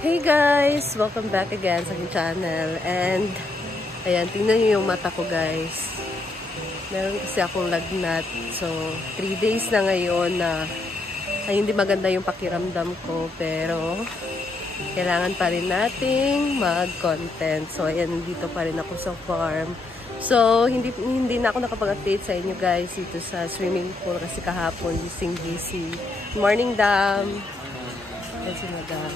Hey guys! Welcome back again sa aking channel. And, ayan, tingnan nyo yung mata ko guys. Meron kasi akong lagnat. So, 3 days na ngayon na ay hindi maganda yung pakiramdam ko. Pero, kailangan pa rin nating mag-content. So, ayan, dito pa rin ako sa farm. So, hindi na ako nakapag-update sa inyo guys dito sa swimming pool kasi kahapon busy. Morning, Dam! Ayan si Madam.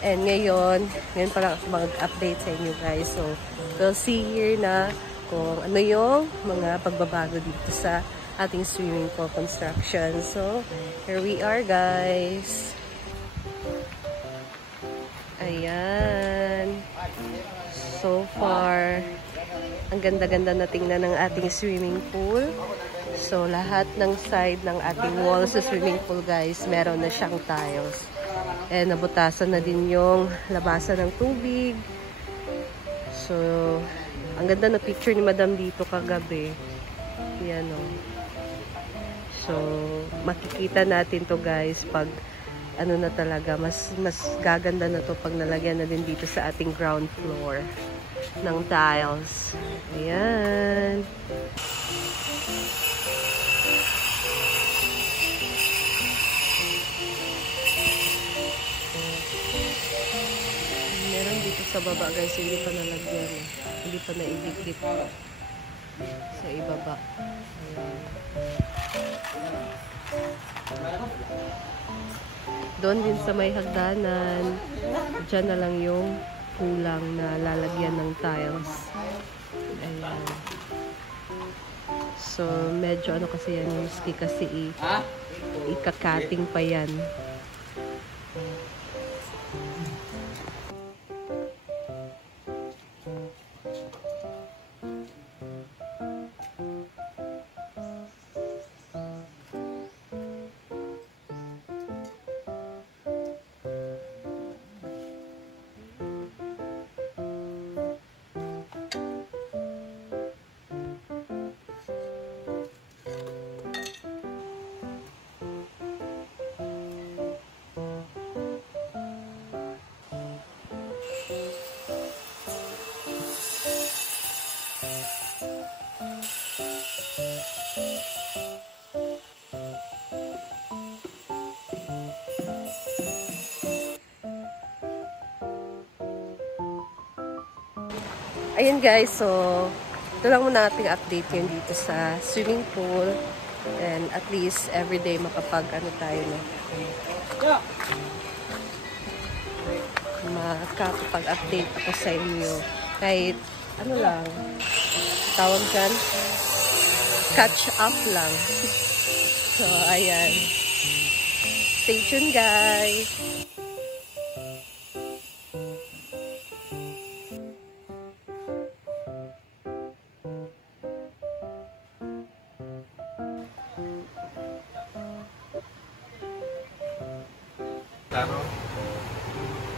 And ngayon pa lang ako mag-update sa inyo guys. So, we'll see here na kung ano yung mga pagbabago dito sa ating swimming pool construction. So, here we are guys. Ayan. So far, ang ganda-ganda na tingnan ng ating swimming pool. So, lahat ng side ng ating wall sa swimming pool guys, meron na siyang tiles. And nabutasan na din yung labasan ng tubig. So, ang ganda na picture ni Madam dito kagabi. Yan o. So, makikita natin to guys pag ano na talaga, mas gaganda na to pag nalagyan na din dito sa ating ground floor ng tiles. Ayan. Sa baba guys, hindi pa nalagyan. Hindi pa naidikit sa ibaba. Ayan. Doon din sa may hagdanan, dyan na lang yung kulang na lalagyan ng tiles. Ayan. So, medyo ano kasi yan, risky kasi ikakating pa yan. Ayan guys, so ito lang muna ating update ngayon dito sa swimming pool. And at least everyday makapag-ano tayo no? Makapag-update ako sa inyo. Kahit ano lang, tawag dyan, catch up lang. So ayan. Stay tuned guys!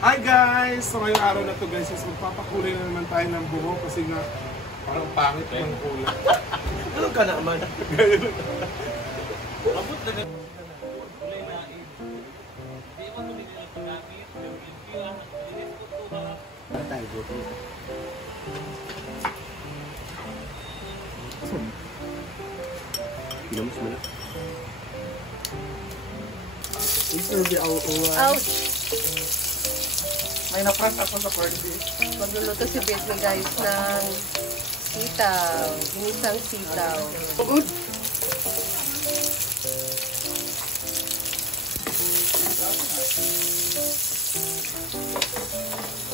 Hi guys! So ngayong araw na to guys is magpapakulay na naman tayo ng buhok kasi nga parang pangit ng kulay. Ganun ka naman. Abot na na. Kulay na hindi mo ito nila paggamit. Patay ko. Pinamos mo na. This will be our Ouch! May na-press ako sa party. Magluluto si Betty guys ng sitaw. Ginisang sitaw. Good!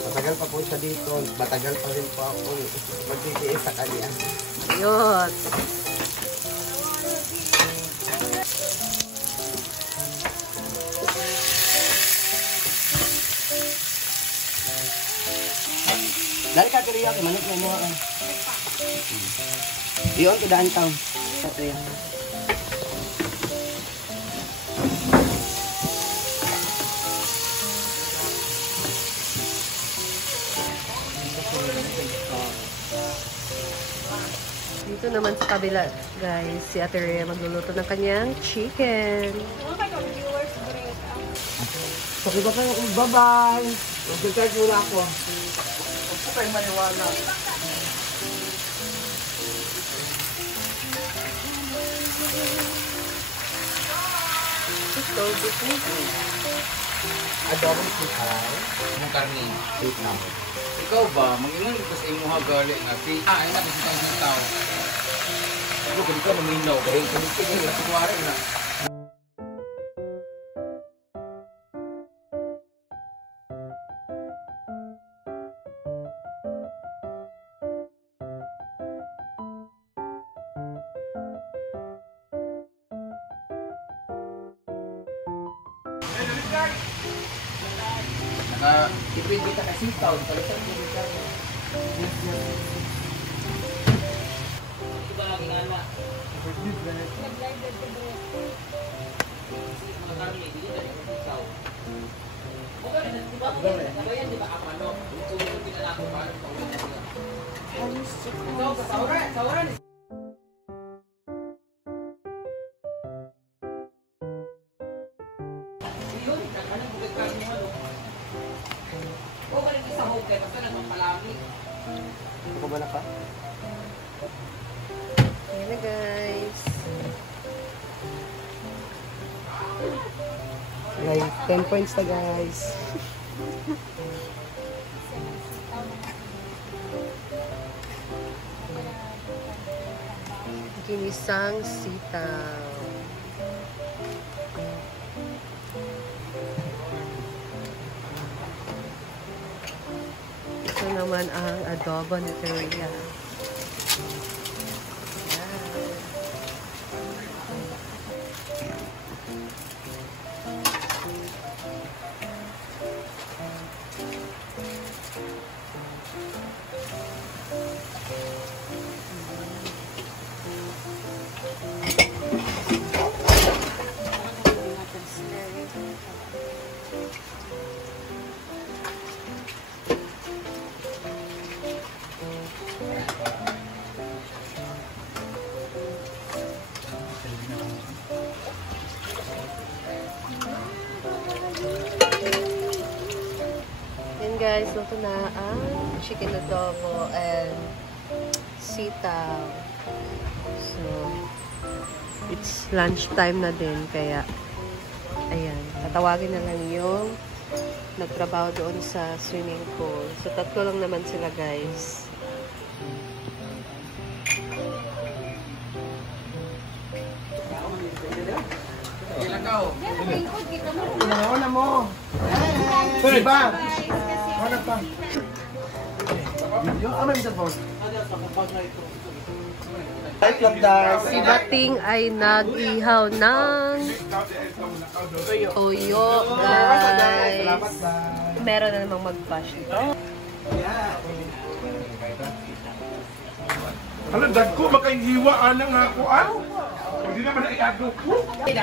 Matagal pa po siya dito. Matagal pa rin po ako. Magtitiis sa kanya. Yun. Dali ka kiriya kay manok mo mga. Iyon to daan taon. Kiriya. Dito naman sa kabila, guys, si Ate Rhea magluluto ng kanyang chicken. Okay ba kayo? Bye-bye! Mag-charge muna ako. Huwag po tayong maniwala. Adobong sitaw. Mong karni. Sweet naman. Ikaw ba, mag-ingon ko sa imuha gali nga ay na kasi itong sitaw. Ano kung ikaw maminaw, dahil kung ikaw yung lasuwari na. Naka-ipid kita ka sitaw, palitan mo kita. Ito ba lagi nga na? Mga karli, hindi na rin sitaw. Okay rin, di ba? Nagayan, di ba ang ano? Kung ito pinanako pa, paulit na sila. Ikaw, sauran. Ayan na guys. Right, 10 points na guys. Ginisang sitaw. Ito naman ang adobo ni Teria. Guys, luto na ang chicken adobo and sitaw. So, it's lunchtime na din, kaya ayan, tatawagin na lang yung nagtrabaho doon sa swimming pool. So, tatlo lang naman sila guys. Ilagaw. Una mo. Sorry ba? Wala pa. Video? May cellphone. Light lang guys. Si Bating ay nag-ihaw ng toyo guys. Salamat guys. Meron na namang mag-bash ito. Alam, dag ko, makahiwa anang ako, Pwede naman na i-adok ko. Pwede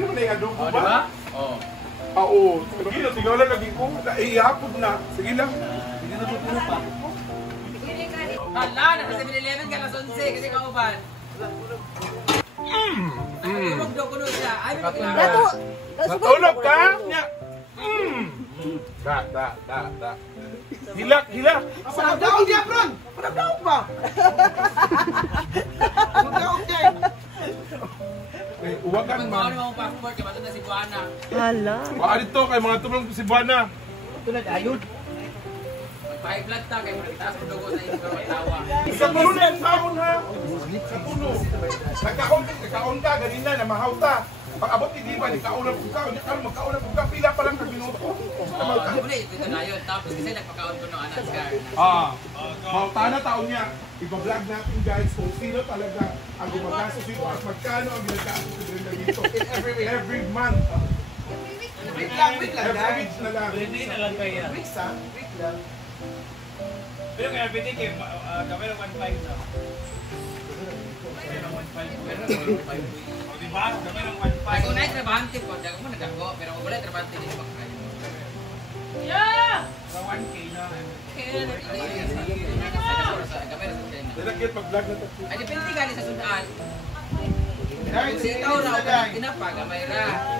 naman na i-adok ko ba? Diba? Oo. Oo. Sige na, tingnan lang lagi ko. Ihapod na. Sige lang. Hindi na tutulog pa. Hala, nasa 7-Eleven ka na 11 kasi kauban. Natulog daw kuno siya. Ay, Natulog ka? Nya. Da. Hilak. Panagdaog niya, Bron! Panagdaog ba? Panagdaog niya. Uwagan man. Ano ang passport ka? Bato na si Buana. Hala. Baka dito kay mga tumulong si Buana. Ayun. Mag-high blood ta kay mga itaas ang dugo sa iyong tawa. Sa puno na yung sabon ha. Sa puno. Nagkaon ka, ganina na mahawta. Pag-abot ni Diva, nagkaunap ko ka. Magkaunap ko ka, pila pa lang kag-minuto. Muli, ito na yun. Tapos kasi nagpakaon ko ng anak ka. Mahawta na taon niya. Iba-vlog natin guys kung sino talaga ang gumagastos dito at magkano ang ginagastos si Brenda dito. Every month. Wait lang Every week na lang. Hindi na lang kaya. Weeks ha? Week lang. Pero kaya bitik eh, kami ng 1.5 na. Kami ng 1.5. O diba? Kami ng 1.5. Ay, kung na-trabahante po, dagang mo nagkago. Pero kung wala trabahante din ba kayo? Sa 1K na. Nilagyan mag-vlog na ito. Ay, depende gali sa sundaan. Kung ikaw na, tinapa, gamay ra.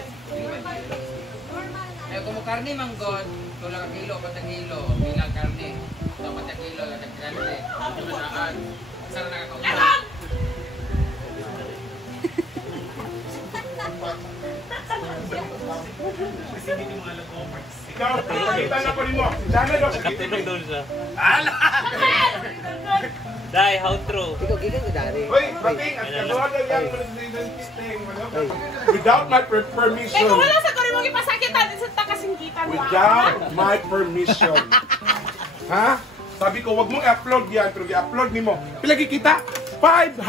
Ay, kung karne manggod, tulad ka kilo, 4 kilo, bilang karne. So, 4 kilo, latag karne. Saan? Saan nakakausap? Ikaw, kita na ko rin mo. Sana daw sa kita. Tinagdol siya. Dai, how true? Ikaw gigan ko dari. Hoy, pating, at kaluhan na yung president thing. Without my permission. Kaya kung wala sa kore mong ipasakitan, sa takasingkitan mo. Without my permission. Ha? Sabi ko, wag mong i-upload yan, pero i-upload ni mo. Pilagi kita, $500!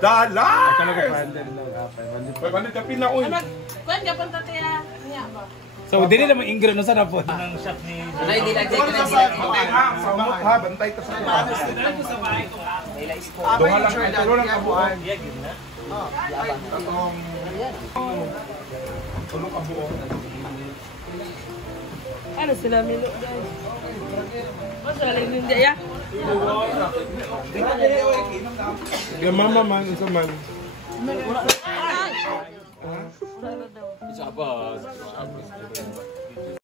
Talaga 500 500 ka pila, uy. Ano, kuwan ka punta tiya niya ba? So dili naman ingro no sana po. Ang shop ni... Ay, nilagay ko na Bantay ha, samot ha, bantay ka sa mga. Duha lang ang tulo ng kabuuan. Yeah, good na. Tulo kabuuan. Ano sila milo guys? Mas wala yung daya. Ya mama man, isa man. Isa ba?